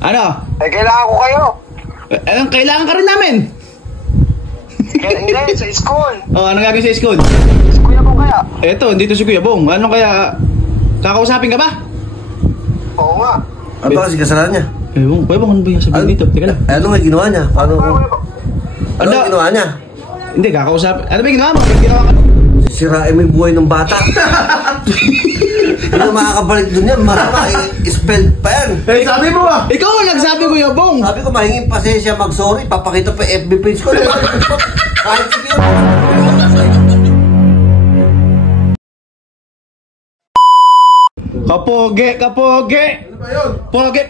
Ano? Kailangan ko kayo. Kailangan ka rin namin. Hindi, sa school. Anong gagawin sa school? Si Kuya Bong kaya? Eto, dito si Kuya Bong. Ano kaya? Kakausapin ka ba? Oo nga. Ano ba kasi kasalanan niya? Kuya Bong, ano ba yung sabihin dito? Teka lang. Ano nga ginawa niya? Paano ko? Ano ginawa niya? Hindi, kakausapin. Ano ba yung ginawa mo? Ginawa ka? Sisirain mo yung buhay ng bata. Hindi na makakabalik dun yan. Marama, spelled pa yan. Sabi mo ba? Ikaw ang nagsabi, Kuya Bong. Sabi ko, mahingin pasensya mag-sorry. Papakita pa FB page ko. Kahit sige. Kapoge! Ano ba yun? Poge!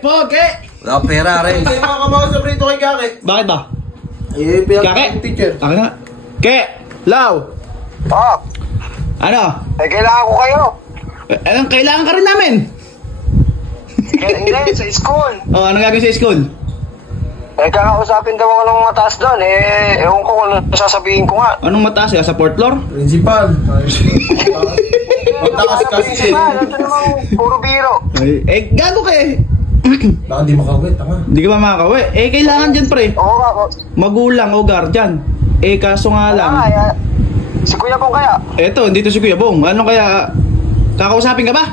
Wala akong pera rin. Hindi mga kamausap rito kay Gaki. Bakit ba? Eh, Gaki? teacher. Akin na. Ke! Lau! Ano? Kailangan ko kayo. Kailangan ka rin namin. Hindi, sa school. Anong gagawin sa school? Kakausapin daw ang anong mataas doon. Ewan ko kung ano sasabihin ko nga. Anong mataas ka? Sa fourth floor? Principal. Magtakas kasi. Ito namang puro biro. Gago ka eh. Baka di makawit, tama. Hindi ka ba makakawi? Kailangan dyan pre. Oo nga. Magulang o guardian. Kaso nga lang. Si Kuya Bong kaya? Eto, dito si Kuya Bong. Ano kaya? Kakausapin ka ba?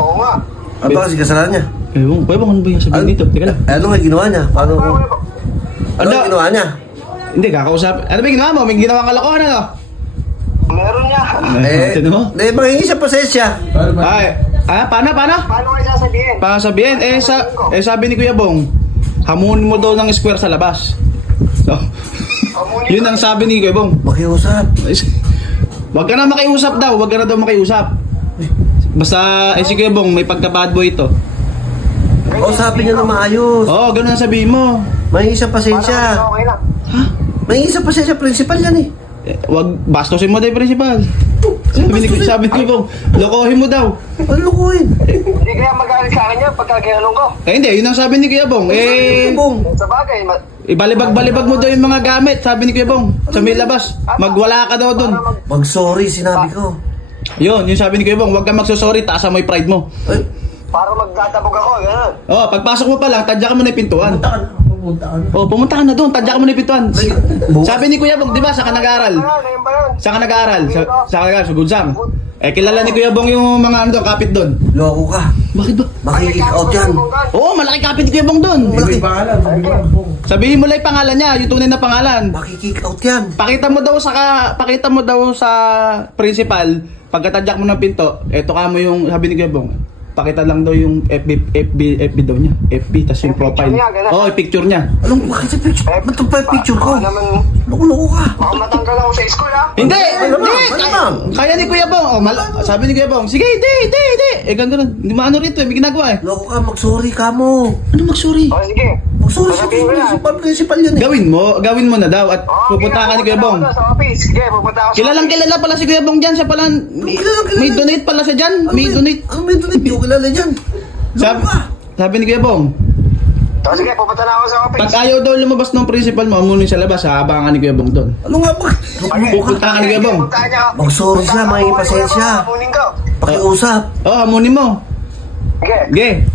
Oo nga. Ano ba kasi kasalanan niya? Kuya Bong, ano ba yung sabihin dito? Teka lang. Ano nga ginawa niya? Paano ko? Ano nga ginawa niya? Hindi, kakausapin. Ano ba yung ginawa mo? May ginawang kalokohan ano? Meron niya. Tino mo? Mahingin siya pasensya. Paano? Paano kayo sasabihin? Sabihin, sabi ni Kuya Bong, hamunin mo daw ng square sa labas. So, yun ang sabi ni Kuya Bong. Makiusap. Wag ka na makiusap daw, wag ka na daw makiusap. Basta, si Kuya Bong, may pagka-bad boy ito. Sabi niya na maayos. Ganun ang sabihin mo. Mahingin siya pasensya. Okay lang. Mahingin siya pasensya. Principal yan eh. Wag bastusin mo daw yung principal. Sabi ni Kuya Bong, lokohin mo daw. Ano lukuhin? Hindi kaya magalit sa akin yun pagka ginanong ko. Hindi, yun ang sabi ni Kuya Bong. Sa bagay, Ibalibag-balibag mo daw yung mga gamit, sabi ni Kuya Bong. Sa may labas, magwala ka daw dun. Mag-sorry, sinabi ko. Yun, yung sabi ni Kuya Bong, wag kang magsosorry, taasan mo yung pride mo. para magtatabog ako, gano'n. Pagpasok mo pa lang, tadya ka mo na yung pintuan. Pumunta ka na doon, tadya ka mo na yung pintuan. Sabi ni Kuya Bong, di ba, saan ka nag-aaral? Saan ka nag-aaral? Sa Gunsang. Kilala ni Kuya Bong yung mga ano doon, kapit doon. Loko ka. Bakit ba? Makikik out yan. Malaki kapit ni Kuya Bong doon. Hindi pangalan. Sabihin mo lang yung pangalan niya, yung tunay na pangalan. Makikik out yan. Pakita mo daw sa principal, pagkatadyak mo ng pinto, eto ka mo yung, sabi ni Kuya Bong, pakita lang daw yung FB daw niya. FB, tas yung profile. Yung picture niya. Anong bakit yung picture? Ba't pa yung picture ko? Loko ka. Baka matanggal ako sa school, ha? Hindi! Kaya ni Kuya Bong. Sabi ni Kuya Bong, sige, hindi. Ganun. Hindi maano rito, may ginagawa eh. Loko ka, mag-sorry ka mo. Ano mag-sorry? Sige. Mag-sorry sa principal yan eh. Gawin mo na daw at pupunta ka ni Kuya Bong. Sa office. Sige, pupunta ako. Kilala pala si Kuya Bong dyan. Siya pala, may donate pala siya dyan. May donate. Ano may donate? Hindi ko kilala dyan. Sabi ni Kuya Bong, sige, pupunta na ako sa office. pag ayaw daw lumabas ng principal mo, amunin sa labas, abangan ni Kuya Bong doon. Ano nga ba? Pupunta ka ni Kuya Bong. Mag-sorry siya, may pasensya. Pakiusap. Hamunin mo. Sige.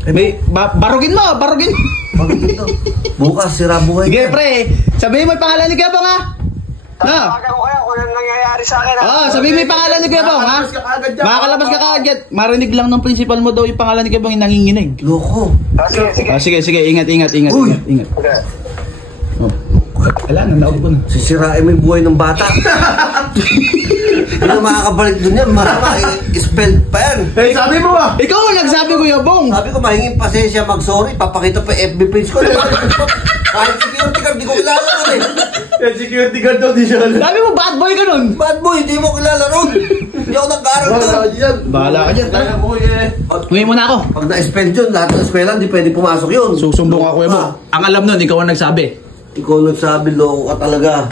Barugin mo. Bukas, sira buhay. Sige, pre. Sabihin mo yung pangalan ni Kuya Bong, ha? Tawagan ko kaya kung ano nangyayari sa akin, ha? Sabihin mo yung pangalan ni Kuya Bong, ha? Makakalabas ka kaagad. Marinig lang ng principal mo daw yung pangalan ni Kuya Bong yung nanginginig. Loko. Sige. Ingat. Uy. Wala, nanaog ko na. Sisirain mo yung buhay ng bata. Hindi na makakabalik dun yan. Marama, spelled pa yan. Sabi mo ba? Ikaw ang nagsabi, Kuya Bong. Sabi ko, mahingin pasensya mag-sorry. Papakita pa FB page ko. Kahit security guard, di ko kilala nun eh. Yung security guard daw, di siya alam. Sabi mo, bad boy ka nun. Bad boy, hindi mo kilala nun. Hindi ako nag-aaral dun. Bahala ka dyan. Uwi mo na ako. Pag na-spell yun, lahat ng eskwela, hindi pwede pumasok yun. Susumbong ako, Kuya Bong. Ang alam nun, ikaw ang nagsabi. Ikaw nagsabi, loko ka talaga.